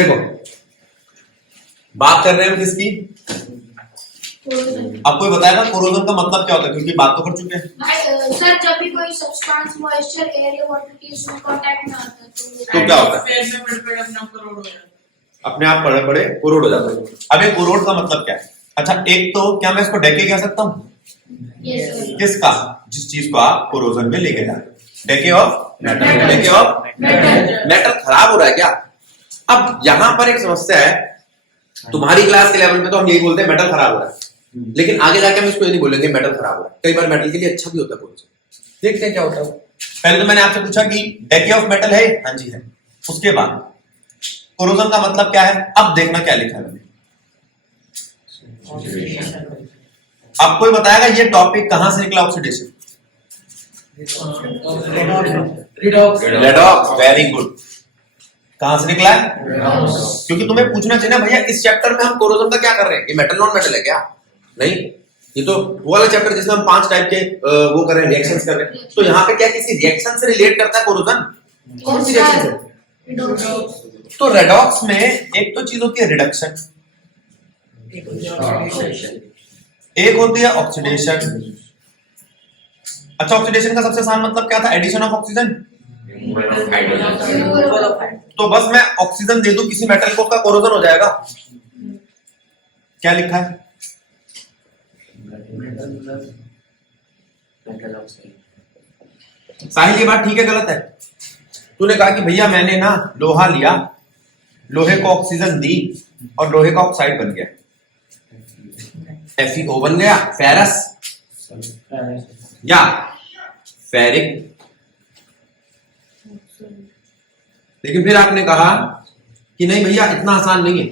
देखो बात कर रहे हैं हम किसकी, अब कोई बताएगा कोरोजन का मतलब क्या होता है, क्योंकि बात तो कर चुके हैं। भाई सर जब भी कोई सब्सटेंस मॉइस्चर एयर या वाटर के कांटेक्ट में आता है तो क्या होता है, अपने आप बड़े बड़े कोरोड हो जाते हैं। अब ये कोरोड का मतलब क्या है? अच्छा एक तो क्या मैं इसको डेके कह सकता हूँ? किसका? जिस चीज को आप कोरोजन में लेके जा रहे हो। Decay of metal, decay of metal खराब हो रहा है क्या? अब यहां पर एक समस्या है, तुम्हारी क्लास के लेवल पे तो हम यही बोलते हैं मेटल खराब हो रहा है, लेकिन आगे जाके हम इसको ये नहीं बोलेंगे मेटल खराब हो रहा है। कई बार मेटल के लिए अच्छा भी होता है कोरोजन। देखते हैं क्या होता है। पहले तो मैंने आपसे पूछा कि डेके ऑफ मेटल है, हाँ जी है। उसके बाद कोरोजन का मतलब क्या है, अब देखना क्या लिखा है मैंने। अब कोई बताएगा ये टॉपिक कहां से निकला? Oxidation, redox, very good. कहां से निकला है? क्योंकि तुम्हें पूछना चाहिए ना भैया इस चैप्टर में हम कोरोजन का क्या कर रहे हैं, ये मेटल नॉन मेटल है क्या? नहीं, ये तो वो वाला चैप्टर जिसमें हम 5 टाइप के वो कर रहे हैं, रिएक्शंस कर रहे हैं। तो यहाँ पे क्या किसी रिएक्शन से रिलेट करता है कोरोजन? कौन सी रिएक्शन है? तो रेडॉक्स में एक तो चीज होती है रिडक्शन, एक होती है ऑक्सीडेशन। अच्छा ऑक्सीडेशन का सबसे आसान मतलब क्या था? Addition of oxygen. तो बस मैं ऑक्सीजन दे दूं किसी मेटल को, उसका कोरोजन हो जाएगा। क्या लिखा है? साहिल ये बात ठीक है गलत है? तूने कहा कि भैया मैंने ना लोहा लिया, लोहे को ऑक्सीजन दी और लोहे का ऑक्साइड बन गया, FeO बन गया, फेरस या फेरिक। लेकिन फिर आपने कहा कि नहीं भैया इतना आसान नहीं है,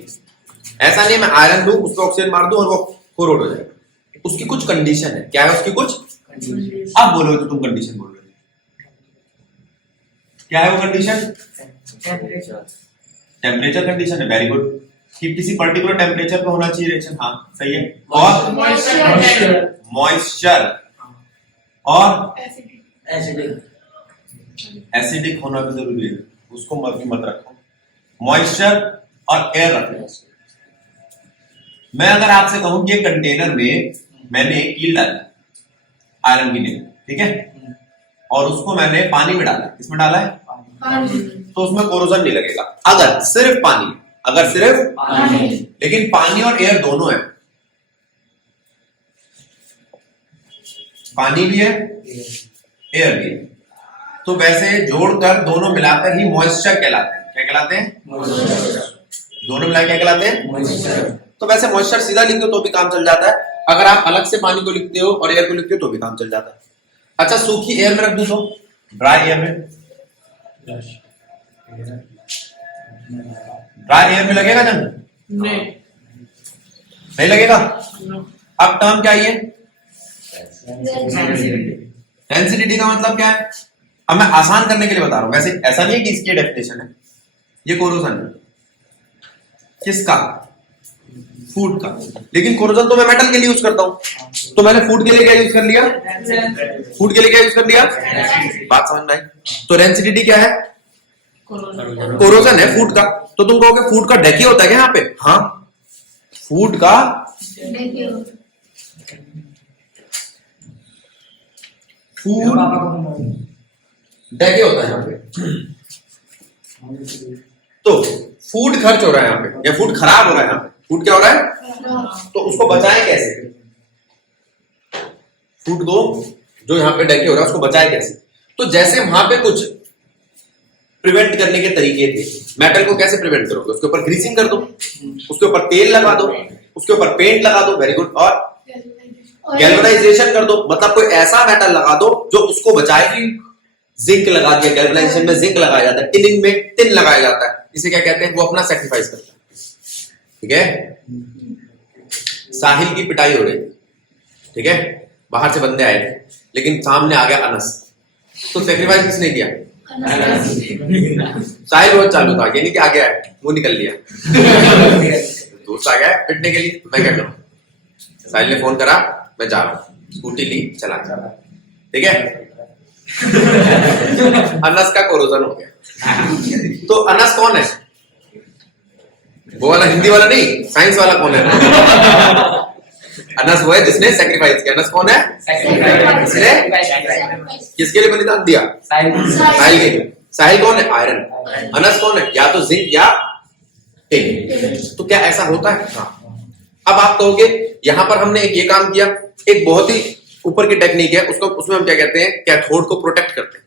ऐसा नहीं मैं आयरन दूं उसको ऑक्सीजन मार दूं और वो कोरोड हो जाएगा। उसकी कुछ कंडीशन है। क्या है उसकी कुछ? अब बोलो तो तुम कंडीशन बोल रहे हो, क्या है वो कंडीशन? टेम्परेचर कंडीशन है। वेरी गुड, कि किसी पर्टिकुलर टेम्परेचर पे होना चाहिए रिएक्शन। हाँ सही है। और मॉइस्चर और एसिडिक होना भी जरूरी है, उसको मत रखो। मॉइस्चर और एयर रखो। मैं अगर आपसे कहूं कि कंटेनर में मैंने कील डाली आयरन की नहीं, ठीक है, और उसको मैंने पानी में डाला, किसमें डाला है? तो उसमें कोरोजन नहीं लगेगा अगर सिर्फ पानी, अगर सिर्फ पानी। लेकिन पानी और एयर दोनों है, पानी भी है एयर भी है, तो वैसे जोड़कर दोनों मिलाकर ही मॉइस्चर कहलाते हैं। क्या कहलाते हैं? दोनों मिलाकर क्या कहलाते हैं? तो वैसे मॉइस्चर सीधा लिख दो तो भी काम चल जाता है, अगर आप अलग से पानी को लिखते हो और एयर को लिखते हो तो भी काम चल जाता है। अच्छा सूखी एयर में रख दो तो ड्राई एयर में, ड्राई एयर में लगेगा जंग? नहीं लगेगा। अब टर्म क्या है? डेंसिटी का मतलब क्या है? अब मैं आसान करने के लिए बता रहा हूं, वैसे ऐसा नहीं है कि इसकी डेफिनेशन है। ये कोरोजन है किसका? फूड का। लेकिन कोरोजन तो मैं मेटल के लिए यूज करता हूं, तो मैंने फूड के लिए क्या यूज कर लिया? फूड के लिए क्या यूज कर लिया? बात समझ में आई? तो डेंसिटी क्या है? कोरोजन है फूड का। तो तुम कहोगे फूड का डेके होता है क्या यहाँ पे? हाँ, फूड का फूड डेके होता है यहाँ पे। तो फूड खर्च हो रहा है यहाँ पे, या फूड खराब हो रहा है यहाँ पे। फूड क्या हो रहा है? तो उसको बचाएं कैसे? फूड को जो यहाँ पे डेके हो रहा है उसको बचाएं कैसे? तो जैसे वहां पे कुछ प्रिवेंट करने के तरीके थे, मेटल को कैसे प्रिवेंट करोगे? उसके ऊपर ग्रीसिंग कर दो, उसके ऊपर तेल लगा दो, उसके ऊपर पेंट लगा दो, वेरी गुड, और गैल्वेनाइजेशन कर दो, मतलब कोई ऐसा मेटल लगा दो जो उसको बचाए। जिंक लगा दिया, गैल्वेनाइजेशन में जिंक लगाया जाता है, टिनिंग में टिन लगाया जाता है, इसे क्या कहते हैं? वो अपना सेक्रीफाइस करता है। ठीक है, साहिल की पिटाई हो रही, ठीक है, बाहर से बंदे आए थे, लेकिन सामने आ गया अनस, तो सेक्रीफाइस किसने किया? साहिल बहुत चालू था, यानी कि आ गया है, वो निकल लिया, दोस्त आ गया पिटने के लिए, तो मैं क्या करूं? साहिल ने फोन करा, मैं जा रहा हूं, स्कूटी ली, चला जा रहा, ठीक है। अनस का कोरोजन हो गया। तो अनस कौन है? वो वाला हिंदी वाला नहीं, साइंस वाला कौन है? अनस वो है जिसने सेक्रीफाइस किया। अनस कौन है? जिसने किसके लिए बलिदान दिया? साहिल के लिए। साहिल कौन है? आयरन। अनस कौन है? या तो जिंक या टिन। तो क्या ऐसा होता है? हाँ। अब आप कहोगे यहां पर हमने एक ये काम किया, एक बहुत ही ऊपर की टेक्निक है, उसको उसमें हम क्या कहते हैं, कैथोड को प्रोटेक्ट करते हैं।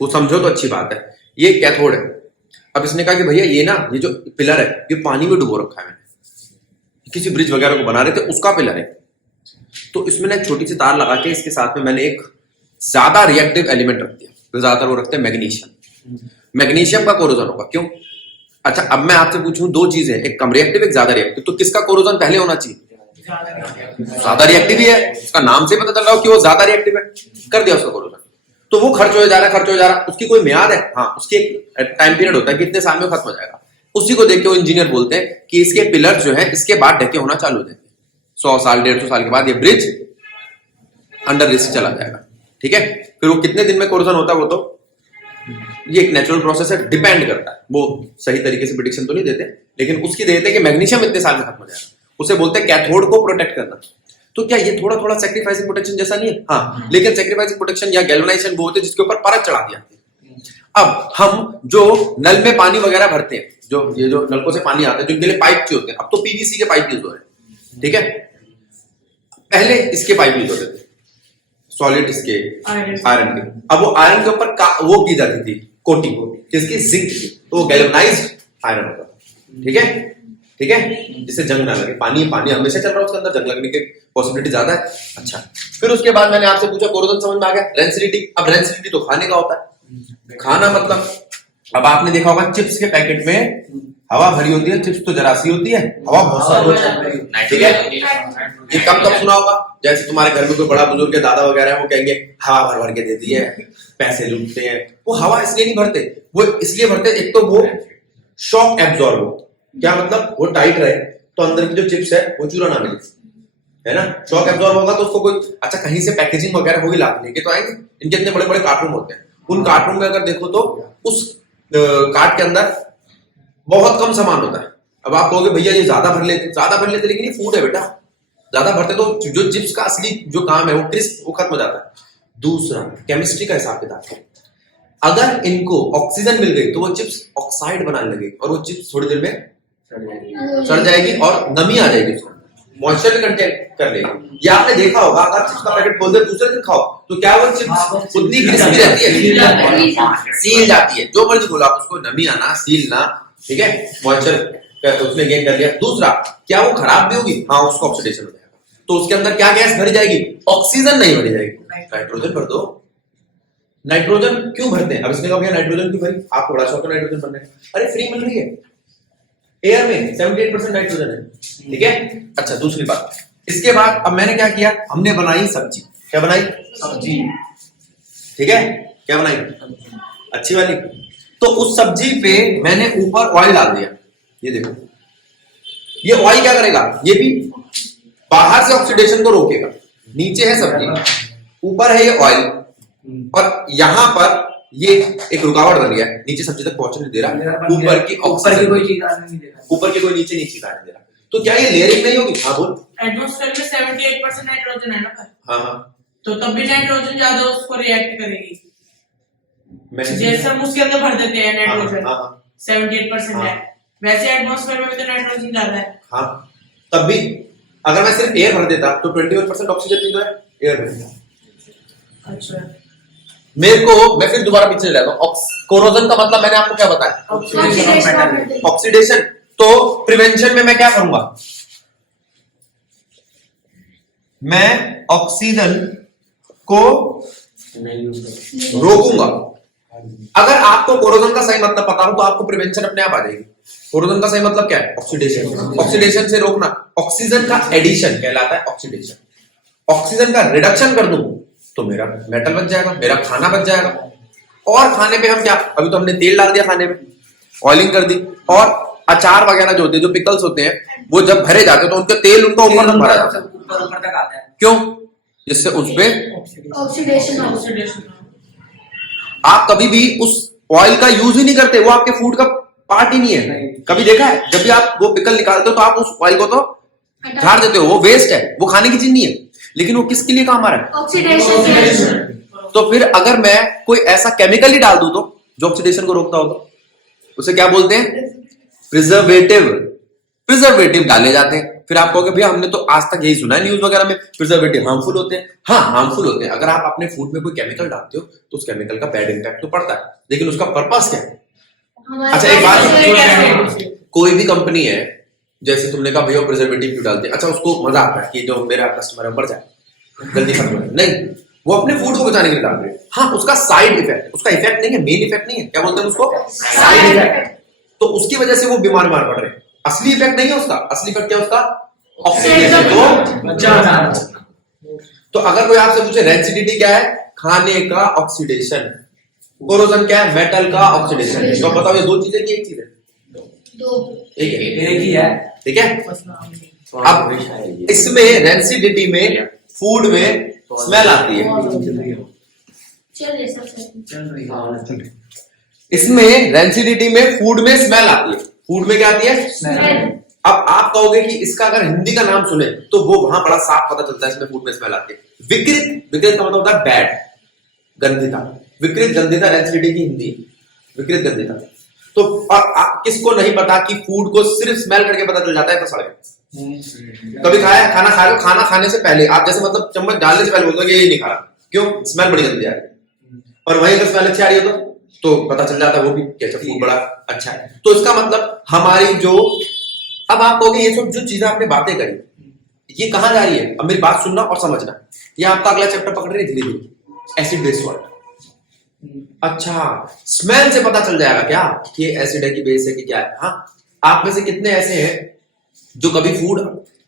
वो समझो तो अच्छी बात है, ये कैथोड है। अब इसने कहा कि भैया ये ना, ये जो पिलर है ये पानी में डुबो रखा है, मैंने किसी ब्रिज वगैरह को बना रहे थे उसका पिलर है। तो इसमें ना एक छोटी सी तार लगा के इसके साथ में मैंने एक ज्यादा रिएक्टिव एलिमेंट रख दिया, तो ज्यादातर वो रखते हैं मैग्नीशियम। मैग्नीशियम का कोरोजन होगा, क्यों? अच्छा, अब मैं आपसे पूछूं, दो चीजें, एक कम रिएक्टिव एक ज्यादा रिएक्टिव, तो किसका कोरोजन पहले होना चाहिए? ज्यादा रिएक्टिव ही है, उसका नाम से पता चल रहा हो कि वो ज्यादा रिएक्टिव है, कर दिया उसका कोरोजन। तो वो खर्च हो जा रहा है, उसकी कोई म्याद है? हाँ, उसकी एक टाइम पीरियड होता है कि इतने साल में खत्म हो जाएगा। उसी को देख के वो इंजीनियर बोलते हैं कि इसके पिलर जो है इसके बाद ढके होना चालू हो जाएंगे, 100 साल 150 साल के बाद ये ब्रिज अंडर रिस्क चला जाएगा। ठीक है, फिर वो कितने दिन में कोरोजन होता है वो तो ये एक नेचुरल प्रोसेस है, डिपेंड करता है। वो सही तरीके से प्रेडिक्शन तो नहीं देते, लेकिन उसकी देते हैं कि मैग्नीशियम इतने साल में खत्म हो जाएगा। उसे बोलते हैं कैथोड को प्रोटेक्ट करना। तो क्या ये थोड़ा थोड़ा सेक्रीफाइसिंग प्रोटेक्शन जैसा नहीं है? हाँ, लेकिन सेक्रीफाइसिंग प्रोटेक्शन या गैल्वेनाइजेशन वो होते हैं जिसके ऊपर परत चढ़ा दी जाती है। अब हम जो नल में पानी वगैरह भरते हैं, जो ये जो नलकों से पानी आता है, जो इनके लिए पाइप चाहिए होते हैं, अब तो पीवीसी के पाइप यूज हो रहे हैं। ठीक है, पहले इसके पाइप यूज होते थे, सॉलिड इसके आयरन के। अब वो आयरन के ऊपर वो की जाती थी कोटिंग, किसकी? जिंक की। तो वो गैल्वेनाइज्ड आयरन होता था। ठीक है, ठीक है, जिससे जंग ना लगे। पानी हमेशा चल रहा है, उसके अंदर जंग लगने की पॉसिबिलिटी ज्यादा है। अच्छा, फिर उसके बाद मैंने आपसे पूछा कोरोजन समझ में आ गया। रेंसिडिटी, अब रेंसिडिटी तो खाने का होता है। खाना मतलब अब आपने देखा होगा चिप्स के पैकेट में हवा भरी होती है, चिप्स तो जरा सी होती है, हवा बहुत सारी होती है। ठीक है, ये कब सुना होगा? जैसे तुम्हारे घर में कोई बड़ा बुजुर्ग है, दादा वगैरह है, वो कहेंगे हवा भर भर के देती है, पैसे लूटते हैं। वो हवा इसलिए नहीं भरते, वो इसलिए भरते, एक तो वो शॉक एब्जॉर्ब हो, क्या मतलब वो टाइट रहे तो अंदर की जो चिप्स है वो चूरा ना मिले, है ना। शॉक एब्जॉर्ब होगा तो उसको कोई, अच्छा कहीं से पैकेजिंग वगैरह होगी, लाभ लेके तो आएंगे। इनके इतने बड़े बड़े कार्टून होते हैं, उन कार्टून में अगर देखो तो उस कार्ट के अंदर बहुत कम सामान होता है। अब आप कहोगे भैया ये ज्यादा भर लेते, लेकिन ये फूड है बेटा, ज्यादा भरते तो जो चिप्स का असली जो काम है वो क्रिस्प वो खत्म हो जाता है। दूसरा केमिस्ट्री का हिसाब किताब है, अगर इनको ऑक्सीजन मिल गई तो वो चिप्स ऑक्साइड बनाने लगेगी और वो चिप्स थोड़ी देर में सड़ जाएगी और नमी आ जाएगी, उसमें मॉइस्चर भी कंटेन कर लेगी। या आपने देखा होगा अगर चिप्स का पैकेट खोल दे दूसरे दिन खाओ तो क्या वो चिप्स उतनी क्रिस्पी रहती है? सील जाती है। जो मर्जी बोलो आप उसको, नमी आना, सीलना, ठीक है, मॉइस्चर उसने गेन कर लिया। दूसरा, क्या वो खराब भी होगी? हाँ, उसको ऑक्सीडेशन हो जाएगा, तो उसके अंदर क्या गैस भरी जाएगी? ऑक्सीजन नहीं भरी जाएगी, नाइट्रोजन भर दो। नाइट्रोजन क्यों भरते हैं? अब इसने कहा भैया नाइट्रोजन क्यों भरी? आपको बड़ा शौक है नाइट्रोजन भरने का। अरे फ्री मिल रही है, एयर में 78% नाइट्रोजन है। ठीक है, अच्छा दूसरी बात, इसके बाद अब मैंने क्या किया, हमने बनाई सब्जी। क्या बनाई? सब्जी। ठीक है, क्या बनाई? अच्छी वाली। तो उस सब्जी पे मैंने ऊपर ऑयल डाल दिया। ये देखो, ये ऑयल क्या करेगा? ये भी बाहर से ऑक्सीडेशन को रोकेगा। नीचे है सब्जी, ऊपर है ये ऑयल, और यहां पर ये एक रुकावट बन गया, नीचे सब्जी तक पहुंचने नहीं दे रहा, ऊपर की कोई चीज आने नहीं दे रहा, ऊपर की कोई नीचे नहीं चीज आने दे रहा। तो क्या ये लेयरिंग नहीं होगी? हाँ बोल। एटमॉस्फेयर में 78% नाइट्रोजन है ना। हाँ, तो तब भी नाइट्रोजन ज्यादा उसको रिएक्ट करेगी। जैसे हम उसके अंदर भर देते हैं नाइट्रोजन, 78% है, वैसे एटमॉस्फेयर में भी तो नाइट्रोजन ज्यादा है। हाँ, तब भी अगर मैं सिर्फ एयर भर देता तो 21% ऑक्सीजन भी तो है एयर में। अच्छा, मेरे को, मैं फिर दोबारा पीछे ले जाता हूँ। कोरोजन का मतलब मैंने आपको क्या बताया? ऑक्सीडेशन। तो प्रिवेंशन में मैं क्या करूंगा? मैं ऑक्सीजन को रोकूंगा। अगर आपको कोरोजन का सही मतलब पता हो तो आपको प्रिवेंशन अपने आप आ जाएगी। कोरोजन का सही मतलब क्या है? ऑक्सीडेशन। ऑक्सीडेशन से रोकना। ऑक्सीजन का एडिशन कहलाता है ऑक्सीडेशन। ऑक्सीजन का रिडक्शन कर दूं तो मेरा मेटल बच जाएगा, मेरा खाना बच जाएगा। और खाने पे हम क्या, अभी तो हमने तेल डाल दिया खाने में, ऑयलिंग कर दी, और अचार वगैरह जो होते हैं, जो पिकल्स होते हैं, वो जब भरे जाते हैं तो उनका तेल उनका ऊपर तक भरा जाता है। ऊपर तक आता है। क्यों? जिससे उस पे ऑक्सीडेशन। आप कभी भी उस ऑयल का यूज ही नहीं करते, वो आपके फूड का पार्ट ही नहीं है। कभी देखा है जब भी आप वो पिकल निकालते हो तो आप उस ऑयल को तो झाड़ देते हो, वो वेस्ट है, वो खाने की चीज नहीं है, लेकिन वो किसके लिए काम आ रहा है? ऑक्सीडेशन। तो फिर अगर मैं कोई ऐसा केमिकल ही डाल दूं तो जो ऑक्सीडेशन को रोकता हो तो उसे क्या बोलते हैं? प्रिजर्वेटिव। प्रिजर्वेटिव डाले जाते हैं। फिर आप कहोगे भैया हमने तो आज तक यही सुना है न्यूज वगैरह में प्रिजर्वेटिव हार्मफुल होते हैं। हाँ, हार्मफुल होते हैं। अगर आप अपने फूड में कोई केमिकल डालते हो तो उस केमिकल का बैड इंपैक्ट तो पड़ता है, लेकिन उसका पर्पस क्या है? अच्छा एक बात, कोई भी कंपनी है, जैसे तुमने कहा भैया प्रिजर्वेटिव क्यों डालते हैं, अच्छा उसको मजा आता है कि जो मेरा कस्टमर है बढ़ जाए, जल्दी खत्म हो जाए। नहीं, वो अपने फूड को बचाने के लिए डाल रहे हैं। हाँ, उसका साइड इफेक्ट, उसका इफेक्ट नहीं है, मेन इफेक्ट नहीं है, क्या बोलते हैं उसको? Side effect. तो उसकी वजह से वो बीमार पड़ रहे हैं। असली इफेक्ट नहीं है उसका। असली इफेक्ट क्या है उसका? ऑक्सीडेशन को बचाना। तो अगर कोई आपसे पूछे रेंसिडिटी क्या है? खाने का ऑक्सीडेशन। कोरोजन क्या है? मेटल का ऑक्सीडेशन। तो बताओ ये दो चीजें की एक चीज है? एक ही है। ठीक है। अब इसमें रेंसिडिटी में फूड में स्मेल आती है। इसमें रेंसिडिटी में फूड में स्मेल आती है। फूड में क्या आती है? स्मेल। अब आप कहोगे कि इसका अगर हिंदी का नाम सुने तो वो वहां बड़ा साफ पता चलता है इसमें फूड में स्मेल आती है। विकृत। विकृत का मतलब होता है बैड, गंधिता। विकृत गंधिता रेंसिडिटी की हिंदी है, विकृत गंधिता। तो किसको नहीं पता कि फूड को सिर्फ स्मेल करके पता चल जाता है? तो सड़क कभी खाया? खाना खा लो, खाना खाने से पहले आप जैसे मतलब चम्मच डालने से पहले बोलते हो कि ये नहीं खा रहा, क्यों? स्मेल बड़ी गंदी आ रही है। और वहीं अगर स्मेल अच्छी आ रही हो तो पता चल जाता है वो भी कैसा फूड बड़ा अच्छा है। तो इसका मतलब हमारी जो, अब आप कहोगे ये सब जो चीजें आपने बातें करी ये कहां जा रही है? अब मेरी बात सुनना और समझना। ये आपका अगला चैप्टर पकड़ रही है धीरे धीरे, एसिड बेस सॉल्ट। अच्छा, स्मेल से पता चल जाएगा क्या कि एसिड है कि बेस है कि क्या है? हाँ, आप में से कितने ऐसे हैं जो कभी फूड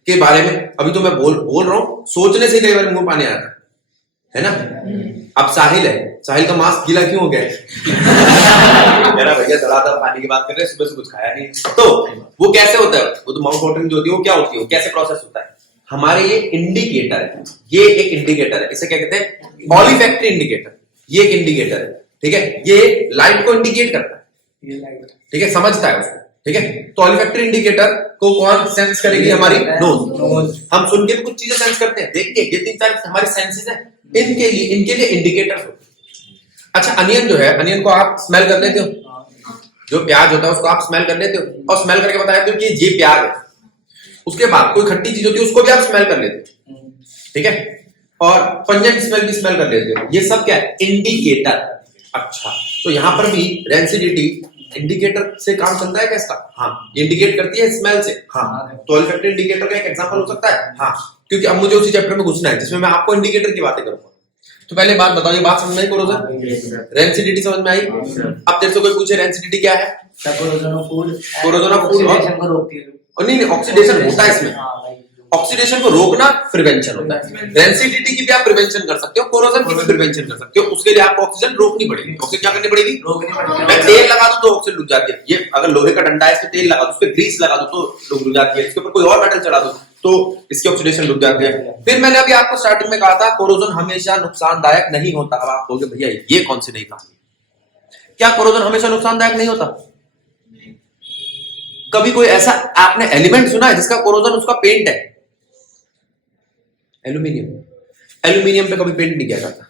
के बारे में, अभी तो मैं बोल रहा हूं, सोचने से कई बार मुंह पानी आता है ना? अब साहिल है, साहिल का मास्क गीला क्यों हो गया? मेरा भैया धड़ाधड़ पानी की बात कर रहे हैं, सुबह से कुछ खाया नहीं। तो वो कैसे होता है? वो तो माउथ वाटरिंग जो होती है वो क्या होती है, वो कैसे प्रोसेस होता है? हमारे ये इंडिकेटर है, ये एक इंडिकेटर है, इसे क्या कहते हैं? ऑलिफैक्टरी इंडिकेटर। ये एक इंडिकेटर है, ठीक है। ये लाइट को इंडिकेट करता है, ठीक है, समझता है उसको, ठीक है। तो ऑलिफैक्टरी इंडिकेटर को कौन सेंस करेगी? हमारी नोज। हम सुन के भी कुछ चीजें सेंस करते हैं, देख के, ये 3-4 हमारे सेंसेस है, इनके लिए इंडिकेटर होते हैं। अच्छा, अनियन जो है, अनियन को आप स्मेल कर लेते हो? जो प्याज होता है उसको आप स्मेल कर लेते हो और स्मेल करके बता देते हो कि ये प्याज है। उसके बाद कोई खट्टी चीज होती है उसको भी आप स्मेल कर लेते हो, ठीक है। और पंजेंट स्मेल भी स्मेल कर लेते हो। ये सब क्या है? इंडिकेटर। अच्छा, तो यहां पर भी रेंसिडिटी इंडिकेटर से काम चलता है क्या इसका? हाँ, इंडिकेट करती है स्मेल से। हाँ, तो ऑल्फैक्टरी इंडिकेटर का एक एग्जांपल हो सकता है। हाँ, क्योंकि अब मुझे उसी चैप्टर में घुसना है जिसमें मैं आपको इंडिकेटर की बातें करूंगा। तो पहले बात बताओ, ये बात समझ में आई? कोरोजन रेंसिडिटी समझ में आई? अब तेरे से कोई पूछे रेंसिडिटी क्या है? कोरोजन ऑफ फूड को रोकती है। और नहीं, ऑक्सीडेशन होता है इसमें। ऑक्सीडेशन को रोकना प्रिवेंशन होता है। रेंसिडिटी की भी आप प्रिवेंशन कर सकते हो, कोरोजन की भी प्रिवेंशन कर सकते हो। उसके लिए आपको ऑक्सीजन रोकनी पड़ेगी। ऑक्सीजन क्या करनी पड़ेगी? रोकनी पड़ेगी। मैं तेल लगा दूं तो ऑक्सीजन रुक जाती है। ये अगर लोहे का डंडा है, इस पे तेल लगा दूं, उस पे ग्रीस लगा दूं तो रुक जाती है। इसके ऊपर कोई और मेटल चढ़ा दूं तो इसकी ऑक्सीडेशन रुक जाती है। फिर मैंने अभी आपको स्टार्टिंग में कहा था कोरोजन हमेशा नुकसानदायक नहीं होता। अब आप कहोगे भैया ये कौन सी नहीं कहानी? क्या कोरोजन हमेशा नुकसानदायक नहीं होता? कभी कोई ऐसा आपने एलिमेंट सुना है जिसका कोरोजन उसका पेंट है? एल्यूमिनियम पे कभी पेंट नहीं किया जाता।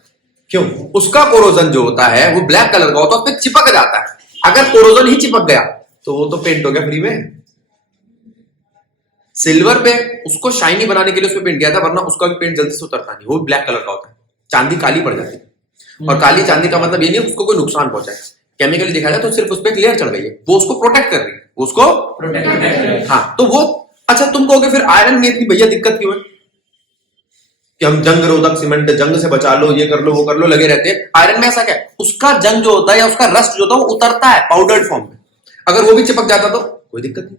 क्यों? उसका कोरोजन जो होता है वो ब्लैक कलर का होता है, उस पे चिपक जाता है। अगर कोरोजन ही चिपक गया तो वो तो पेंट हो गया फ्री में। सिल्वर पे उसको शाइनी बनाने के लिए उस पे पेंट किया था, वरना उसका भी पेंट जल्दी से उतरता नहीं, वो ब्लैक कलर का होता है। चांदी काली पड़ जाती है, और काली चांदी का मतलब ये नहीं उसको कोई नुकसान पहुंचाए। केमिकली देखा जाए तो सिर्फ उस पर लेयर चढ़ गई है, वो उसको प्रोटेक्ट कर रही है, उसको प्रोटेक्ट। हाँ, तो वो अच्छा, तुम कहोगे फिर आयरन में इतनी भैया दिक्कत क्यों है कि हम जंग रोधक सीमेंट, जंग से बचा लो, ये कर लो, वो कर लो, लगे रहते हैं। आयरन में ऐसा क्या है? उसका जंग जो होता है या उसका रस्ट जो होता है वो उतरता है पाउडर्ड फॉर्म में। अगर वो भी चिपक जाता तो कोई दिक्कत नहीं,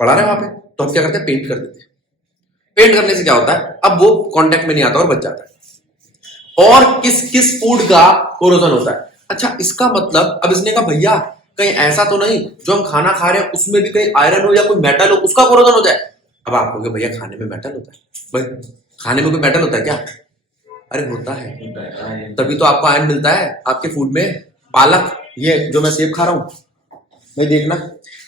पड़ा रहे वहां पे। तो हम क्या करते हैं? पेंट कर देते हैं। पेंट करने से क्या होता है? अब वो कांटेक्ट में नहीं आता और बच जाता है। और किस किस फूड का कोरोजन होता है? अच्छा, इसका मतलब अब इसने कहा भैया कहीं ऐसा तो नहीं जो हम खाना खा रहे हैं उसमें भी कहीं आयरन हो या कोई मेटल हो, उसका कोरोजन हो जाए। अब आप कहोगे भैया खाने में मेटल होता है? भाई खाने में कोई मेटल होता है क्या? अरे होता है, तभी तो आपको आयरन मिलता है आपके फूड में। पालक, ये जो मैं सेब खा रहा हूं, भाई देखना,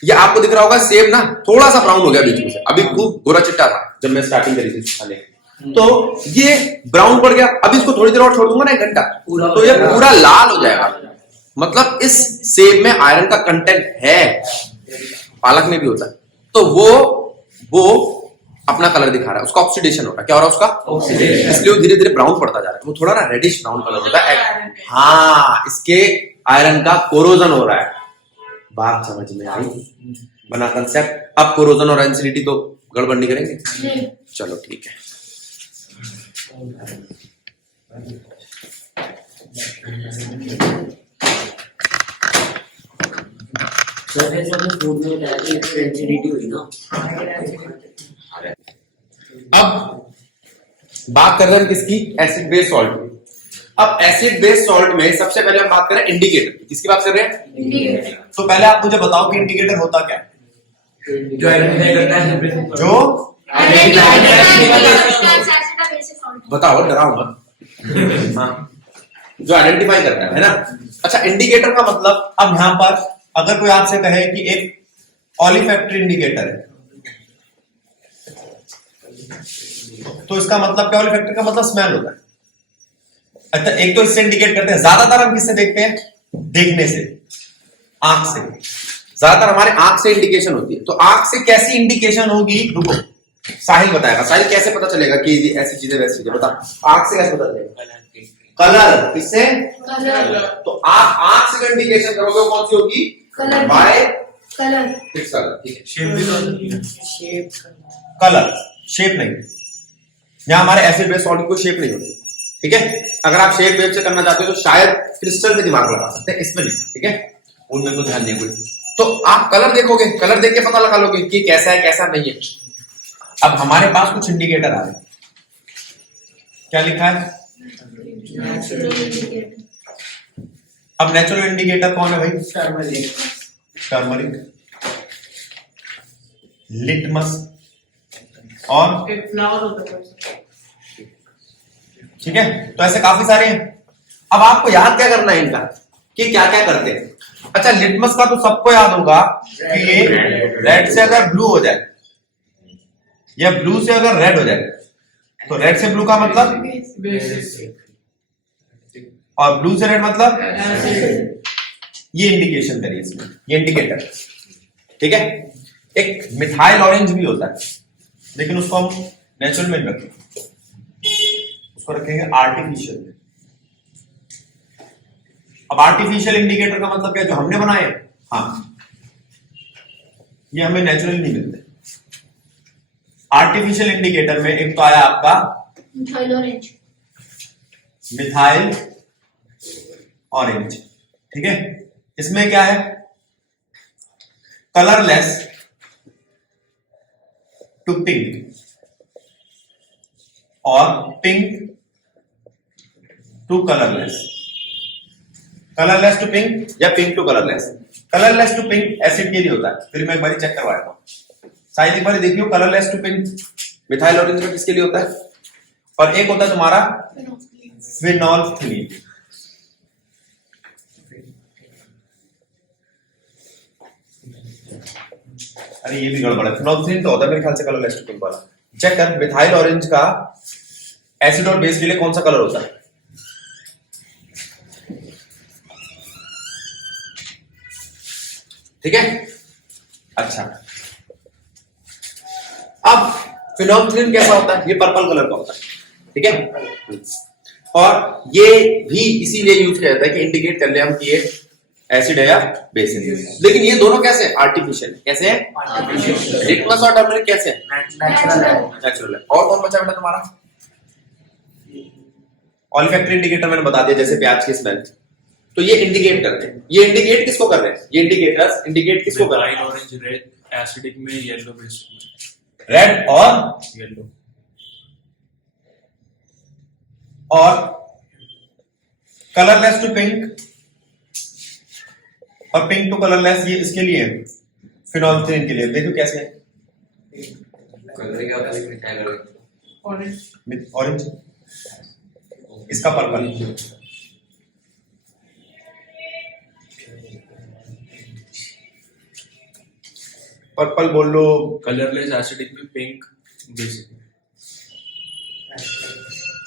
ये आपको दिख रहा होगा सेब ना थोड़ा सा ब्राउन हो गया बीच में से, अभी खूब गोरा चिट्टा था जब मैं स्टार्टिंग करी थी खाने, तो ये ब्राउन पड़ गया, अभी इसको थोड़ी देर और छोड़ दूंगा ना 1 घंटा, तो ये पूरा लाल हो जाएगा। मतलब इस सेब में आयरन का कंटेंट है, पालक में भी होता है, तो वो अपना कलर दिखा रहा है, उसका ऑक्सीडेशन हो रहा है। क्या हो रहा है उसका? ऑक्सीडेशन। इसलिए वो धीरे धीरे ब्राउन पड़ता जा रहा है, वो थोड़ा ना रेडिश ब्राउन कलर होता है। हाँ, इसके आयरन का कोरोजन हो रहा है। बात समझ में आई? बना कंसेप्ट। अब कोरोजन और एसिडिटी तो गड़बड़ नहीं करेंगे? चलो ठीक है। फूड में बताया कि एसिडिटी हुई ना। अब बात कर रहे हैं किसकी? एसिड बेस सॉल्ट की। अब एसिड बेस सॉल्ट में सबसे पहले हम बात कर रहे हैं इंडिकेटर। किसकी बात कर रहे हैं? इंडिकेटर। तो पहले आप मुझे बताओ कि इंडिकेटर होता क्या है? जो आइडेंटिफाई करता है जो बताओ, डराओ मत। हाँ, जो आइडेंटिफाई करता है ना। अच्छा, इंडिकेटर का मतलब, अब यहां पर अगर कोई आपसे कहे कि एक ऑलिफैक्टरी इंडिकेटर है, तो इसका मतलब क्या? ऑलिफैक्टरी का मतलब स्मेल होता है। अच्छा, एक तो इससे इंडिकेट करते हैं, ज्यादातर हम किससे देखते हैं? देखने से, आंख से। ज्यादातर हमारे आंख से इंडिकेशन होती है। तो आंख से कैसी इंडिकेशन होगी? रुको, साहिल बताएगा। साहिल कैसे पता चलेगा कि ऐसी चीजें वैसी चीजें? बता, आंख से कैसे पता चलेगा? कलर। किससे? कलर। तो आप आंख से इंडिकेशन करोगे, वो कौन सी होगी? Colour. By colour. Fix colour. ठीक है, शेप भी कलर, शेप नहीं। यहां हमारे एसिड बेस सॉल्ट की कोई शेप नहीं होती। ठीक है, अगर आप शेप वेब से करना चाहते हो तो शायद क्रिस्टल में दिमाग लगा सकते हैं, इसमें नहीं। ठीक है, उनमें तो ध्यान नहीं कोई। तो आप कलर देखोगे, कलर देख के पता लगा लोगे कि कैसा है कैसा नहीं है। अब हमारे पास कुछ इंडिकेटर आ रहे हैं। क्या लिखा है? अब नेचुरल इंडिकेटर कौन है भाई? टर्मरिक, लिटमस और एक फ्लावर होता है। ठीक है, तो ऐसे काफी सारे हैं। अब आपको याद क्या करना है इनका, कि क्या क्या करते हैं। अच्छा, लिटमस का तो सबको याद होगा कि ये रेड से अगर ब्लू हो जाए या ब्लू से अगर रेड हो जाए, तो रेड से ब्लू का मतलब, और ब्लू से रेड मतलब, ये इंडिकेशन करिए इसमें, ये इंडिकेटर। ठीक है, एक मिथाइल ऑरेंज भी होता है, लेकिन उसको हम नेचुरल में रखेंगे, उसको रखेंगे आर्टिफिशियल में। अब आर्टिफिशियल इंडिकेटर का मतलब क्या? जो हमने बनाए, हाँ, ये हमें नेचुरल नहीं मिलते। आर्टिफिशियल इंडिकेटर में एक तो आया आपका मिथाइल ऑरेंज। Methyl orange. ठीक है, इसमें क्या है? कलरलेस टू पिंक और pink to colourless. Colourless to pink या pink to colourless. Colourless to pink acid के लिए होता है। फिर मैं एक बार चेक करवाया था, शायद एक बार देखियो। Colourless to pink methyl orange में किसके लिए होता है? और एक होता है तुम्हारा फिनोल्फथलीन। अरे ये भी गड़बड़ है, फिनोल्फथलीन तो होता है मेरे ख्याल से कलरलेस टू पिंक वाला। चेक कर, मिथाइल ऑरेंज का एसिड और बेस के लिए कौन सा कलर होता है? ठीक है, अच्छा। अब फिनोल्फथलीन कैसा होता है? ये पर्पल कलर का होता है। ठीक है, और ये भी इसीलिए यूज किया जाता है कि इंडिकेट कर ले हम कि ये एसिड है या बेस है। लेकिन ये दोनों कैसे है? आर्टिफिशियल। कैसे है? लिटमस और टर्मरिक कैसे है? नेचुरल है। और कौन बचा बेटा तुम्हारा? ऑल्फैक्टरी इंडिकेटर मैंने बता दिया, जैसे प्याज की स्मेल। तो ये इंडिकेट करते हैं। ये इंडिकेट किसको कर रहे हैं? ये इंडिकेटर्स इंडिकेट किसको कर रहे हैं? ऑरेंज, रेड, एसिडिक में, येलो बेस्ड में। रेड और येलो और कलरलेस टू पिंक और पिंक टू कलरलेस, ये इसके लिए है, फिनोल्फथलीन के लिए। देखो कैसे है? ऑरेंज, इसका पर्पल। पर्पल बोल लो, कलरलेस एसिडिक में पिंक बेसिक में।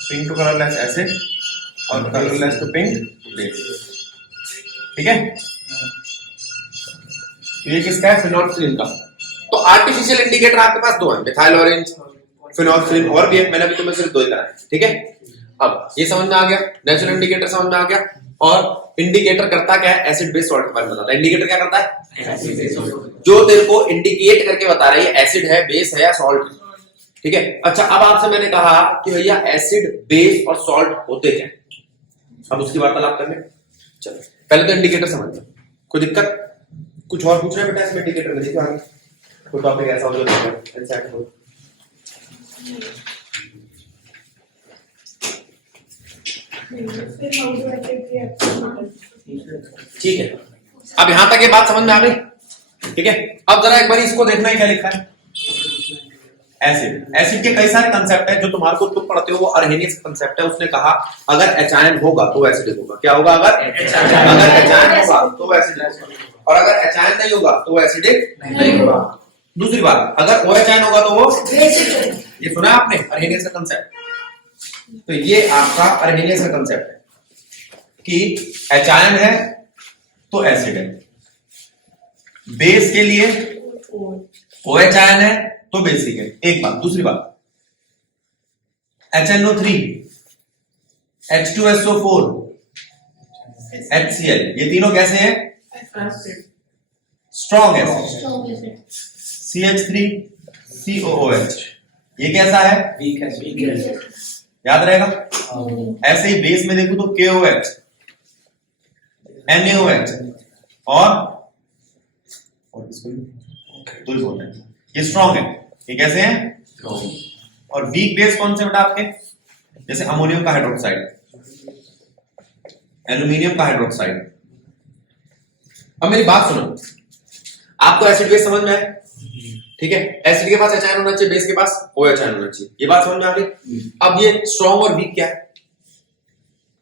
पिंक टू कलरलेस एसिड और कलरलेस टू पिंक बेस। ठीक है, तो ये किसका है? फिनोल्फ्थालीन का। तो आर्टिफिशियल इंडिकेटर आपके पास दो हैं, मिथाइल ऑरेंज, फिनोल्फ्थालीन, और भी है, मैंने अभी तुम्हें सिर्फ दो ही कराए। ठीक है, अब ये समझ में आ गया, नेचुरल इंडिकेटर समझ में आ गया। और इंडिकेटर करता क्या है? एसिड बेस सॉल्ट के बारे में बताता है। इंडिकेटर क्या करता है? जो तेरे को इंडिकेट करके बता रहा है ये एसिड है, बेस है या सॉल्ट है। ठीक है, अच्छा अब आपसे मैंने कहा कि भैया एसिड, बेस और सॉल्ट होते क्या? अब उसकी वार्तालाप करने। चलो पहले तो इंडिकेटर समझ लो, कोई दिक्कत? कुछ और पूछ रहे हैं बेटा इसमें इंडिकेटर में? देखो आगे कोई टॉपिक ऐसा हो जो इंसाइट हो। ठीक है, अब यहां तक ये बात समझ में आ गई। ठीक है, अब जरा एक बार इसको देखना है क्या लिखा है। एसिड, एसिड के कई सारे कंसेप्ट है जो तुम्हारे को तुम पढ़ते हो, वो अर्हेनियस कंसेप्ट है। उसने कहा अगर एचायन होगा तो एसिडिक होगा। क्या होगा? अगर एचायन होगा तो एसिडिक होगा, और अगर एचायन नहीं होगा तो वो एसिडिक नहीं होगा। दूसरी बात, अगर OH होगा तो वो बेसिक। ये सुना आपने अर्हेनियस का कंसेप्ट? तो ये आपका अर्हेनियस का कंसेप्ट है कि एचायन है तो एसिड है, बेस के लिए OH है तो बेसिक है। एक बात। दूसरी बात, HNO3, H2SO4, HCl, ये तीनों कैसे हैं? Strong acid. CH3, COOH, ये कैसा है? वीक है। याद रहेगा। ऐसे ही बेस में देखो तो KOH, NaOH और किसको बोलते हैं, ये स्ट्रॉन्ग है। ये कैसे हैं? और वीक बेस कौन से बेटा आपके? जैसे अमोनियम का हाइड्रोक्साइड, एल्यूमिनियम का हाइड्रोक्साइड। अब मेरी बात सुनो, आपको एसिड बेस समझ में आए? ठीक है, एसिड के पास एचायन होना चाहिए, बेस के पास OH होना चाहिए। ये बात समझ में आ गई। अब ये स्ट्रॉन्ग और वीक क्या है?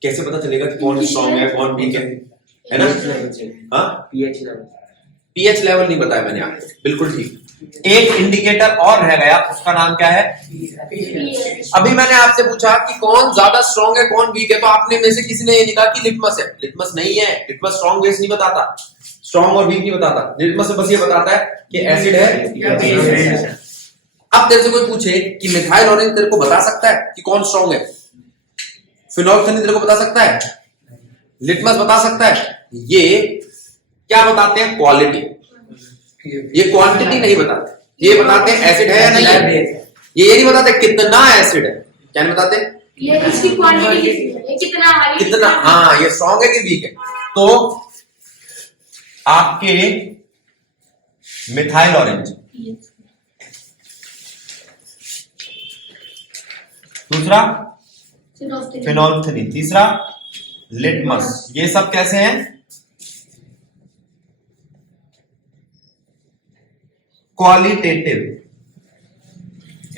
कैसे पता चलेगा कि कौन स्ट्रॉन्ग है कौन वीक है ना? हाँ, पीएच लेवल नहीं बताया मैंने आपको, बिल्कुल ठीक। एक इंडिकेटर और रह गया, उसका नाम क्या है? अभी मैंने आपसे पूछा कि कौन ज्यादा स्ट्रॉन्ग है कौन वीक है, तो आपने में से किसी ने ये लिखा कि लिटमस है। लिटमस नहीं है, लिटमस स्ट्रॉन्ग बेस नहीं बताता, स्ट्रॉन्ग और वीक नहीं बताता। लिटमस बस ये बताता है कि एसिड है या बेस है। अब तेरे से कोई पूछे कि मिथाइल ऑरेंज तेरे को बता सकता है कि कौन स्ट्रॉन्ग है? फिनोल्फ्थालीन तेरे को बता सकता है? लिटमस बता सकता है? ये क्या बताते हैं? क्वालिटी। ये क्वांटिटी नहीं बताते, ये बताते हैं एसिड है या नहीं है। ये नहीं बताते कितना एसिड है, क्या नहीं बताते? ये इसकी क्वांटिटी कितना है, कितना, हाँ, ये स्ट्रॉन्ग है कि वीक है। तो आपके मिथाइल ऑरेंज, दूसरा फिनोल्फ्थालीन, तीसरा लिटमस, ये सब कैसे हैं? Qualitative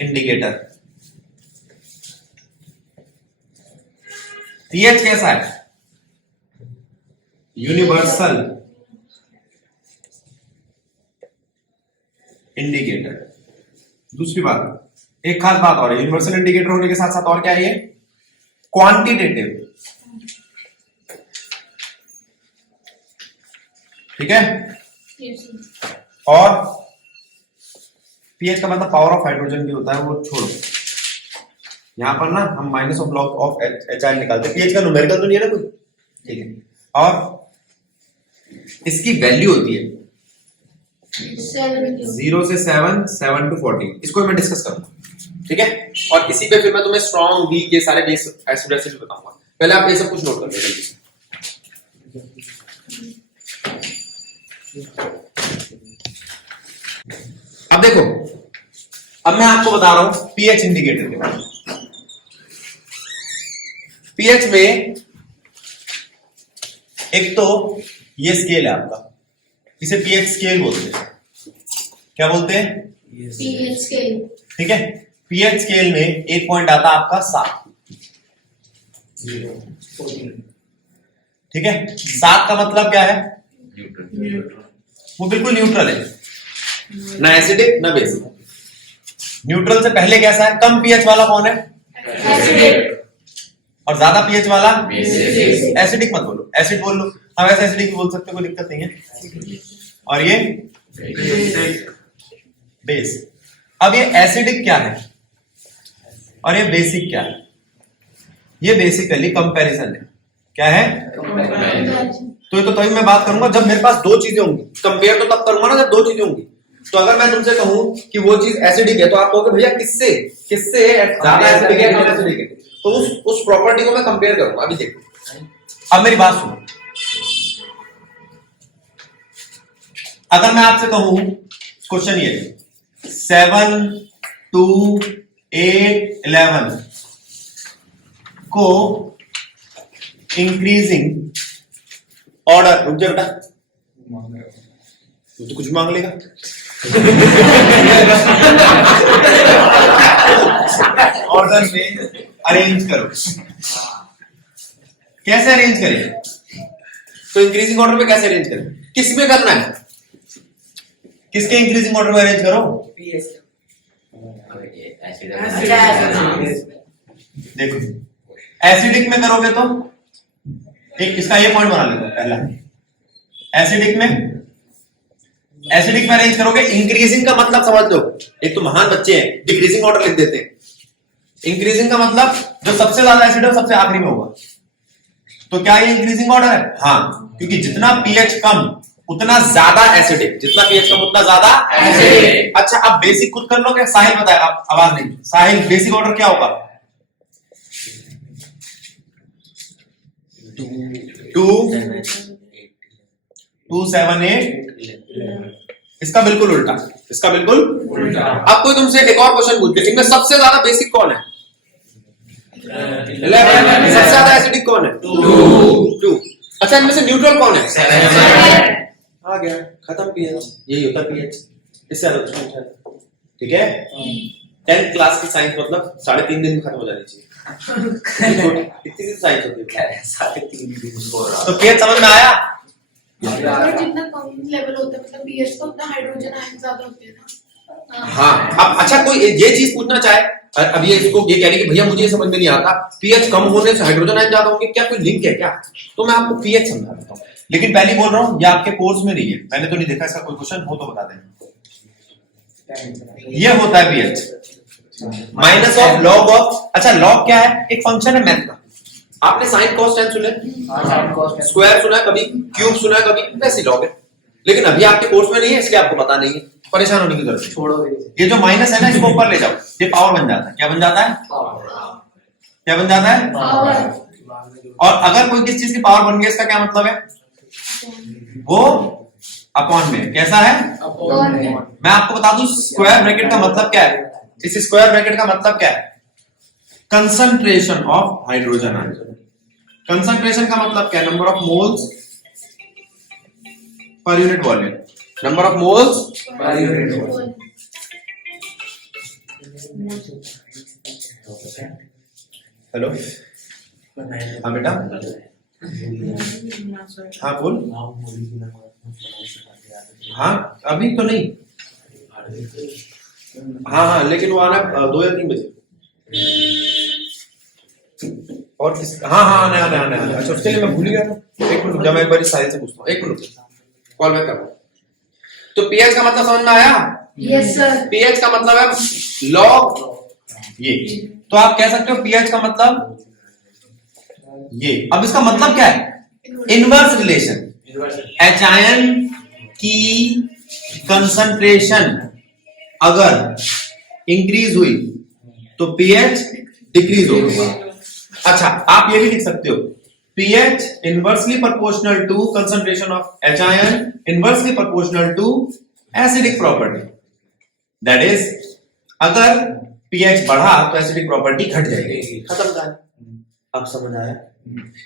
indicator. पीएच कैसा है? Universal indicator. दूसरी बात, एक खास बात और है, यूनिवर्सल इंडिकेटर होने के साथ साथ और क्या है? ये क्वांटिटेटिव। ठीक है, और पीएच का मतलब पावर ऑफ हाइड्रोजन भी होता है, वो छोड़ो। यहां पर ना हम minus of log of HI निकालते हैं। पीएच का न्यूमेरिकल तो नहीं है ना कोई? ठीक है, और इसकी वैल्यू होती है 0 से 7, 7 to 14। इसको मैं डिस्कस करूंगा। ठीक है, और इसी पे फिर मैं तुम्हें स्ट्रॉन्ग वीक ये सारे बेस एसिड एसिड बताऊंगा। पहले आप ये सब कुछ नोट कर लो जल्दी से। अब देखो, अब मैं आपको बता रहा हूं पीएच इंडिकेटर के बारे में। पीएच में एक तो ये स्केल है आपका, इसे पीएच स्केल बोलते हैं। क्या बोलते हैं? PH scale. ठीक है, पीएच स्केल में एक पॉइंट आता है आपका 7। ठीक है, 7 का मतलब क्या है? वो बिल्कुल न्यूट्रल है। ना एसिडिक ना बेसिक। न्यूट्रल से पहले कैसा है? कम पीएच वाला कौन है? और ज्यादा पीएच वाला एसिडिक। मत बोलो, एसिड बोल लो। हम ऐसे एसिडिक बोल सकते, कोई दिक्कत नहीं है। और ये बेस। अब ये एसिडिक क्या है और ये बेसिक क्या है? ये बेसिकली कंपैरिजन है। क्या है? तो ये तो तभी मैं बात करूंगा जब मेरे पास दो चीजें होंगी। कंपेयर तो तब करूंगा ना जब दो चीजें होंगी। तो अगर मैं तुमसे कहूं कि वो चीज एसिडिक है तो आप कहोगे भैया किससे किससे ज्यादा एसिडिक है कम एसिडिक है। तो उस प्रॉपर्टी को मैं कंपेयर करूंगा। अभी देखो, अब मेरी बात सुनो। अगर मैं आपसे कहूं, क्वेश्चन ये 7, 2, 8, 11 को इंक्रीजिंग ऑर्डर, रुक जा बेटा, तू तो कुछ मांग लेगा। ऑर्डर में अरेंज करो। कैसे अरेंज करें? तो इंक्रीजिंग ऑर्डर में कैसे अरेंज करें? किस में करना है? किसके इंक्रीजिंग ऑर्डर में अरेंज करो? देखो, एसिडिक में करोगे तो एक इसका ये पॉइंट बना लेते पहला। एसिडिक में अरेंज करोगे। इंक्रीजिंग का मतलब समझ लो, एक तो महान बच्चे हैं, डिक्रीजिंग ऑर्डर लिख देते हैं। इंक्रीजिंग का मतलब जो सबसे ज्यादा एसिड है सबसे आखिरी में होगा। तो क्या ये इंक्रीजिंग ऑर्डर है? हाँ, क्योंकि जितना पीएच कम उतना ज्यादा एसिडिक, जितना पीएच कम उतना ज्यादा एसिडिक। अच्छा, अब बेसिक खुद कर लोगे। साहिल बताएगा, आप आवाज नहीं। साहिल, बेसिक ऑर्डर क्या होगा? 2, 7, 8। इसका बिल्कुल उल्टा, इसका बिल्कुल उल्टा। अब कोई तुमसे एक और क्वेश्चन पूछते, इनमें सबसे ज्यादा बेसिक कौन है? 11। सबसे ज्यादा एसिडिक कौन है? 2। अच्छा, इनमें से न्यूट्रल कौन है? 7। आ गया, खत्म पीएच। यही होता पीएच, इससे ज्यादा कुछ नहीं। ठीक है, 10th क्लास की साइंस मतलब 3.5 दिन में खत्म हो जानी चाहिए। इतनी सी साइंस होती है। 3.5 दिन तो पीएच समझ में आया? जितना कम लेवल होता है मतलब पीएच का उतना हाइड्रोजन आयन ज्यादा होते हैं ना। हाँ, अब अच्छा कोई ये चीज पूछना चाहे, अब ये इसको ये कह रही कि भैया मुझे ये समझ में नहीं आता, पीएच कम होने से हाइड्रोजन आयन ज्यादा होंगे, क्या कोई लिंक है क्या? तो मैं आपको पीएच समझा देता हूँ, लेकिन पहले बोल रहा हूँ ये आपके कोर्स में नहीं है। मैंने तो नहीं देखा इसका कोई क्वेश्चन हो तो बता दें। ये होता है pH minus of log of. अच्छा, लॉग क्या है? एक फंक्शन है मैथ का। आपने साइन कॉस टेन सुने, स्क्वायर सुना है कभी, क्यूब सुना है कभी, वैसे लॉग है। लेकिन अभी आपके कोर्स में नहीं है, इसलिए आपको पता नहीं है, परेशान होने की जरूरत नहीं। छोड़ो, ये जो माइनस है ना, इसको ऊपर ले जाओ, ये पावर बन जाता है। क्या बन जाता है? क्या बन जाता है? पावर। और अगर कोई किस चीज की पावर बन गई, इसका क्या मतलब है? वो अपॉन में। कैसा है? अपॉन में। मैं आपको बता दूं, स्क्वायर ब्रैकेट का मतलब क्या है? इस स्क्वायर ब्रैकेट का मतलब क्या है? Concentration of hydrogen ion. Concentration का मतलब क्या है? Number of moles per unit volume. Number of moles per unit volume. Hello, हाँ बेटा, हाँ बोल। हाँ, अभी तो नहीं। हाँ, लेकिन वो आना 2 या 3 बजे। और हाँ, आने। अच्छा, उसके लिए मैं भूल गया था। एक मिनट, जब मैं एक बार साहिल से पूछता हूँ। एक मिनट, कॉल बैक कर रहा हूँ। तो पीएच का मतलब समझ में आया? Yes sir. पीएच का मतलब है लॉग ये। तो आप कह सकते हो पीएच का मतलब ये। अब इसका मतलब क्या है? Inverse relation. एच आयन की कंसंट्रेशन अगर इंक्रीज हुई तो पीएच डिक्रीज होगा। अच्छा, आप ये भी लिख सकते हो, pH inversely proportional to concentration of H ion inversely proportional to acidic property. That is, अगर pH बढ़ा तो एसिडिक प्रॉपर्टी घट जाएगी। खत्म था। अब समझ आया?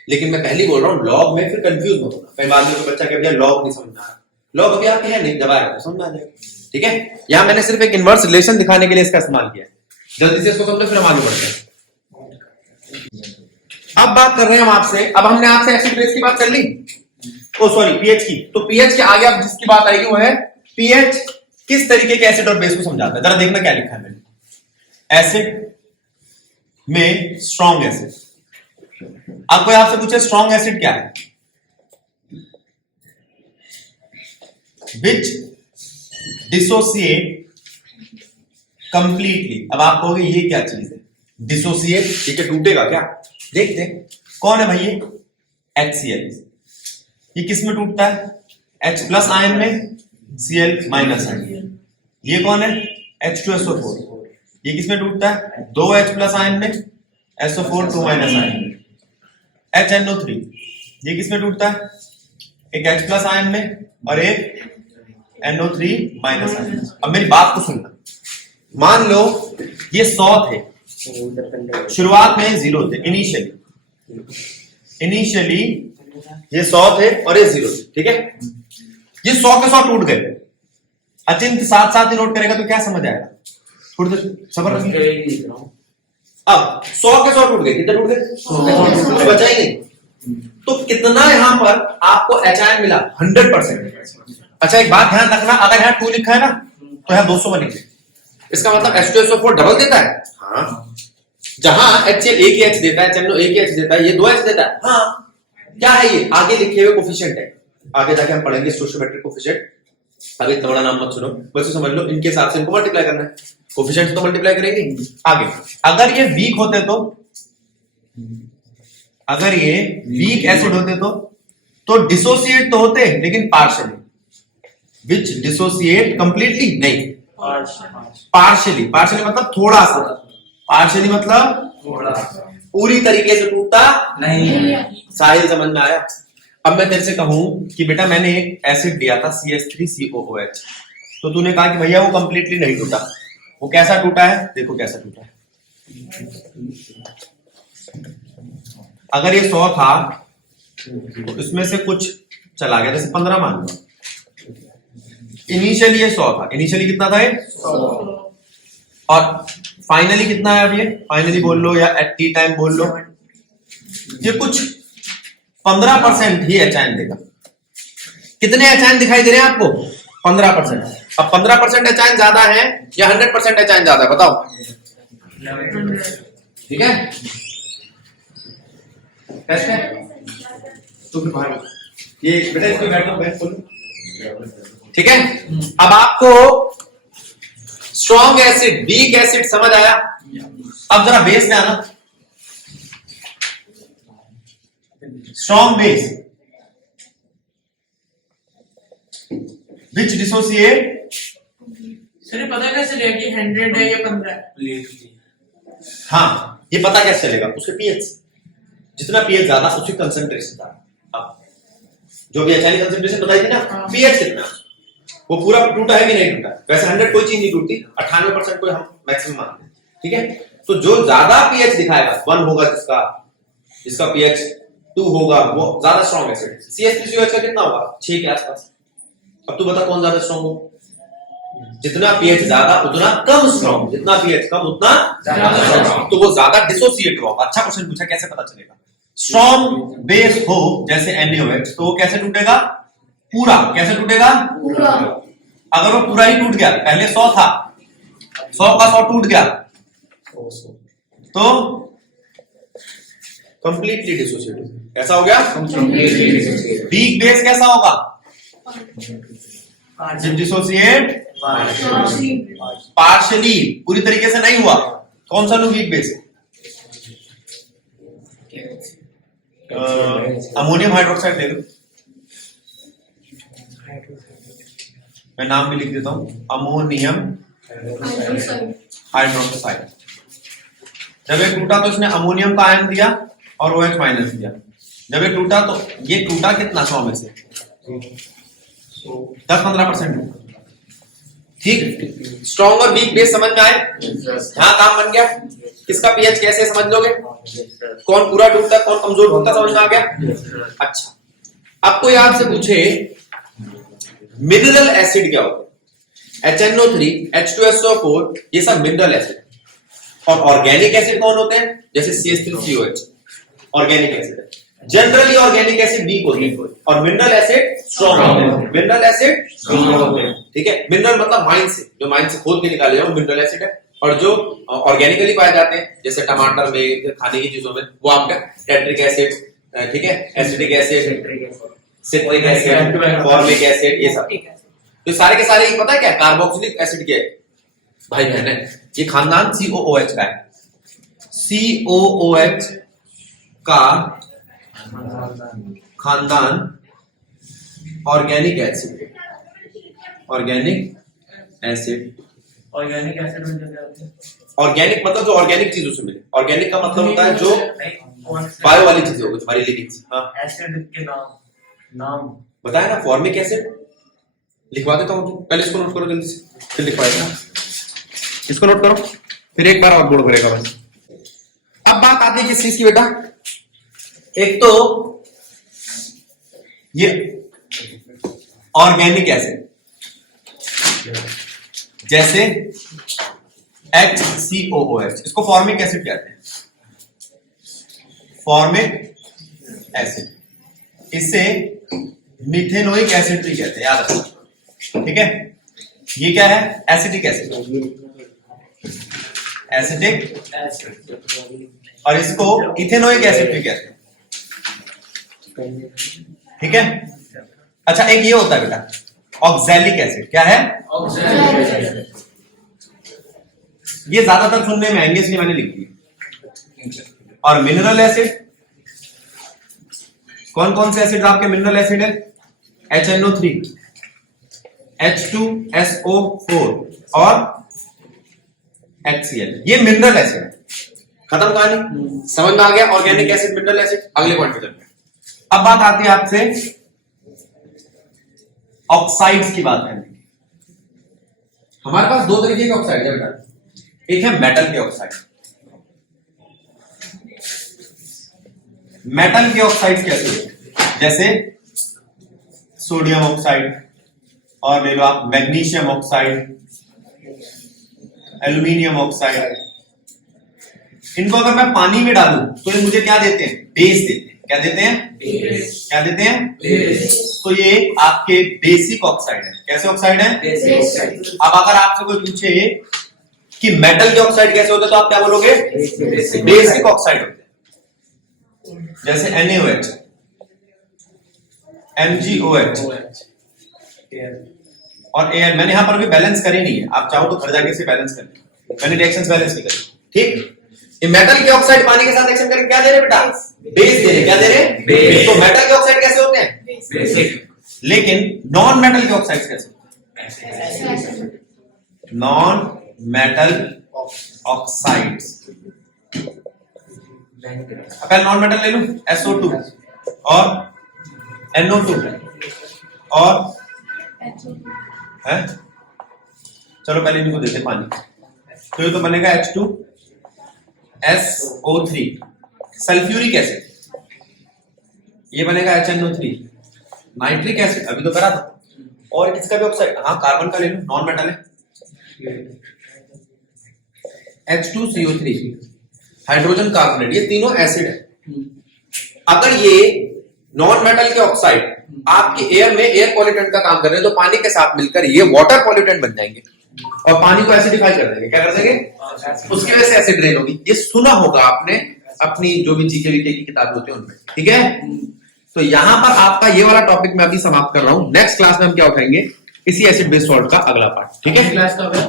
लेकिन मैं पहले बोल रहा हूँ, लॉग में फिर कंफ्यूज मत होना। कई बार में बच्चा कह भैया लॉग नहीं समझ आया। लॉग अभी आपके है नहीं, जब आएगा तो समझ आ जाएगा। ठीक है, यहां मैंने सिर्फ एक इनवर्स रिलेशन दिखाने के लिए इसका इस्तेमाल किया। जल्दी से इसको समझो, फिर हम आगे बढ़ते हैं। अब बात कर रहे हैं हम आपसे। अब हमने आपसे एसिड बेस की बात कर ली, ओ सॉरी पीएच की। तो पीएच के आगे अब जिसकी बात आएगी वो है पीएच किस तरीके के एसिड और बेस को समझाता है, जरा देखना क्या लिखा है मैंने। एसिड में स्ट्रॉन्ग एसिड। अब कोई आपसे पूछे स्ट्रॉन्ग एसिड क्या है, विच डिसोसिएट कंप्लीटली। अब आप कहोगे ये क्या चीज है, डिसोसिएट, ये क्या टूटेगा क्या? देखते हैं कौन है भाई ये, HCl। ये किस में टूटता है, H प्लस आयन में, Cl माइनस आयन। ये कौन है, H2SO4। ये किस में टूटता है, 2H प्लस आयन में, SO4 2 माइनस आयन में। HNO3 ये किस में टूटता है, एक H प्लस आयन में और एक NO3 माइनस आयन। अब मेरी बात को सुनना, मान लो ये 100 थे, शुरुआत में 0 थे, इनिशियली ये 100 थे और ये 0 थे, ठीक है। ये 100 के 100 टूट गए। अचिंत साथ साथ ही नोट करेगा तो क्या समझ आएगा, थोड़ी देर सबर रखिए। अब 100 के 100 टूट गए, कितने टूट गए, कुछ बचा ही नहीं। तो कितना यहां पर आपको H आयन मिला, 100%। अच्छा एक बात ध्यान रखना, अगर यहाँ 2 लिखा है ना तो यहाँ 200 लिखे, इसका मतलब H2SO4 डबल देता है। हाँ, जहां HCl एक ही H देता है, HNO एक ही H देता है, ये 2 H देता है। हाँ, क्या है ये, आगे लिखे हुए कोफिशिएंट है, आगे जाके हम पढ़ेंगे स्टोइचोमेट्रिक कोफिशिएंट। अभी इतना बड़ा नाम मत सुनो, बस समझ लो इनके हिसाब से इनको मल्टीप्लाई करना है, कोफिशिएंट तो मल्टीप्लाई करेंगे। आगे अगर ये वीक होते तो, अगर ये वीक एसिड होते तो डिसोसिएट तो होते लेकिन पार्शियली, विच डिसोसिएट कंप्लीटली नहीं, पार्शियली। पार्शियली मतलब थोड़ा सा, पार्शियली मतलब पूरी तरीके से टूटता नहीं। साहिल समझ में आया? अब मैं तेरे से कहूं कि बेटा मैंने एक एसिड दिया था CH3COOH, तो तूने कहा कि भैया वो कंप्लीटली नहीं टूटा, वो कैसा टूटा है, देखो कैसा टूटा है। अगर ये 100 था तो इसमें से कुछ चला गया, जैसे 15 मान लो। इनिशियली ये 100 था, इनिशियली कितना था ये 100, और फाइनली कितना है अब ये, फाइनली बोल लो या एट टी टाइम बोल लो, ये कुछ 15% ही H आयन देगा। कितने H आयन दिखाई दे रहे हैं आपको, 15%। अब 15% H आयन ज्यादा है या 100% H आयन ज्यादा है, बताओ। ठीक है, कैसे तो फिर बाहर ये बेटा इसको बैठो, बैठ खोलो, ठीक है। अब आपको स्ट्रॉन्ग एसिड वीक एसिड समझ आया। अब जरा बेस में आना, strong base which dissociate. Sir पता कैसे चलेगा कि 100 है या 15 है? हाँ, ये पता कैसे चलेगा, उसके पीएच, जितना पीएच ज्यादा उसकी कंसंट्रेशन ज्यादा। जो भी एचआईएल कंसंट्रेशन बताई थी ना, पीएच कितना, वो पूरा टूटा है कि नहीं टूटा। वैसे 100 कोई चीज नहीं टूटती, 98% कोई हम मैक्सिमम मानते हैं, ठीक है। तो जो ज्यादा पीएच दिखाएगा 1 होगा, जिसका पीएच 2 होगा वो ज्यादा स्ट्रॉन्ग एसिड। CH3COH का कितना होगा, 6 के आसपास। अब तू बता कौन ज्यादा स्ट्रॉन्ग हो, जितना पीएच ज्यादा उतना कम स्ट्रॉन्ग, जितना पीएच कम उतना ज्यादा स्ट्रॉन्ग, तो वो ज्यादा डिसोसिएट होगा। अच्छा क्वेश्चन पूछा, कैसे पता चलेगा? स्ट्रॉन्ग बेस हो जैसे NaOH तो वो कैसे टूटेगा, पूरा। कैसे टूटेगा, पूरा। अगर वो पूरा ही टूट गया, पहले 100 था, 100 का 100 टूट गया तो कंप्लीटली डिसोसिएट। ऐसा हो गया। वीक बेस कैसा होगा, डिसोसिएट पार्शियली, पूरी तरीके से नहीं हुआ। कौन सा वीक बेस है, अमोनियम हाइड्रोक्साइड ले लो, मैं नाम भी लिख देता हूं, अमोनियम हाइड्रोक्साइड। जब ये टूटा तो इसने अमोनियम का आयन दिया और OH माइनस दिया। जब ये टूटा तो ये टूटा कितना, 100 में से 10-15%। ठीक, स्ट्रॉन्ग और वीक बेस समझ में आए? हाँ, काम बन गया। किसका पीएच कैसे समझ लोगे, कौन पूरा टूटता है कौन कमजोर टूटता है, समझ में आ गया। अच्छा, अब कोई आपसे पूछे मिनरल एसिड क्या होता है, HNO3 H2SO4 ये सब मिनरल एसिड। और ऑर्गेनिक एसिड कौन होते हैं, जैसे CH3COH ऑर्गेनिक एसिड है। जनरली ऑर्गेनिक एसिड वीक होते हैं और मिनरल एसिड स्ट्रॉन्ग होते हैं। मिनरल एसिड स्ट्रॉन्ग होते हैं, ठीक है। मिनरल मतलब माइन से, जो माइन से खोद के निकाले जाए वो मिनरल एसिड है। और जो ऑर्गेनिकली पाए जाते हैं जैसे टमाटर में, खाने की चीजों में, वो आपका टेट्रिक एसिड, ठीक है, acetic acid, citric acid, formic acid, ये सब। तो सारे के सारे पता है क्या कार्बोक्सिलिक एसिड के भाई बहन है। ये खानदान COOH का है। COOH का खानदान organic acid, organic acid. Organic acid में क्या होता है? ऑर्गेनिक मतलब जो ऑर्गेनिक चीजों से मिले। ऑर्गेनिक का मतलब होता है जो बायो वाली चीजें होगी, तुम्हारी लिविंग। हाँ, एसिड के नाम बताया ना, फॉर्मिक एसिड। लिखवा देता हूँ, पहले इसको नोट करो जल्दी से, फिर लिखवा देना। इसको नोट करो, फिर एक बार और बोर्ड करेगा बस। अब बात आती है किस चीज की बेटा? एक तो ये ऑर्गेनिक एसिड जैसे HCOOH, इसको फॉर्मिक एसिड कहते हैं, फॉर्मिक एसिड। इसे मिथेनोइक एसिड भी कहते हैं, याद रखना, ठीक है। ये क्या है? एसिटिक एसिड, एसिटिक, और इसको इथेनोइक एसिड भी कहते हैं, ठीक है। अच्छा, एक ये होता है बेटा ऑक्सैलिक एसिड। क्या है? ये ज्यादातर सुनने में आएंगे इसलिए मैंने लिख दिया। और मिनरल एसिड, कौन कौन से एसिड आपके मिनरल एसिड है? HNO3, H2SO4 और HCl, ये मिनरल एसिड है। खत्म कहानी, समझ में आ गया? Organic acid, mineral acid. अगले पॉइंट पे चलते हैं। अब बात आती है आपसे ऑक्साइड्स की बात करने की। हमारे पास दो तरीके के ऑक्साइड है बेटा। एक है मेटल के ऑक्साइड। मेटल के ऑक्साइड कैसे होते हैं? जैसे सोडियम ऑक्साइड, और ले लो आप मैग्नीशियम ऑक्साइड, एल्यूमिनियम ऑक्साइड। इनको अगर मैं पानी में डालूं तो ये मुझे क्या देते हैं? बेस देते हैं। क्या देते हैं? बेस। क्या देते हैं? बेस। तो ये आपके बेसिक ऑक्साइड है। कैसे ऑक्साइड है? बेसिक। अब अगर आपसे कोई पूछे कि मेटल के ऑक्साइड कैसे होते हैं तो आप क्या बोलोगे? बेसिक ऑक्साइड होते हैं। जैसे NaOH, MgOH और Al। मैंने यहां पर भी बैलेंस करी नहीं है, आप चाहो तो घर जाके से बैलेंस कर लो, मैंने रिएक्शंस बैलेंस नहीं करी, ठीक। ये मेटल के ऑक्साइड पानी के साथ रिएक्शन करके क्या दे रहे बेटा? बेस दे रहे। क्या दे रहे? बेस। तो मेटल के ऑक्साइड कैसे होते हैं? बेसिक। लेकिन नॉन मेटल के ऑक्साइड कैसे होते हैं? नॉन मेटल ऑक्साइड्स, पहले नॉन मेटल ले लूं, SO2 और NO2 और है, चलो पहले इनको देते पानी। तो ये तो बनेगा H2SO3, सल्फ्यूरिक एसिड। ये बनेगा HNO3, नाइट्रिक एसिड, अभी तो करा था। और किसका भी ऑक्साइड? हाँ, कार्बन का ले लो, नॉन मेटल है, H2CO3, हाइड्रोजन कार्बोनेट। ये तीनों एसिड है। अगर ये नॉन मेटल के ऑक्साइड आपके एयर में एयर पॉल्यूटेंट का काम कर रहे हैं तो पानी के साथ मिलकर ये वाटर पॉल्यूटेंट बन जाएंगे और पानी को एसिडिफाई कर देंगे। क्या कर देंगे? उसकी वजह से एसिड रेन होगी। ये सुना होगा आपने अपनी जो भी जीके वीके की किताब होती है उनमें, ठीक है। तो यहां पर आपका ये वाला टॉपिक मैं अभी समाप्त कर रहा हूं। नेक्स्ट क्लास में हम क्या उठाएंगे? इसी एसिड बेस्ड सॉल्ट का अगला पार्ट, ठीक है। क्लास का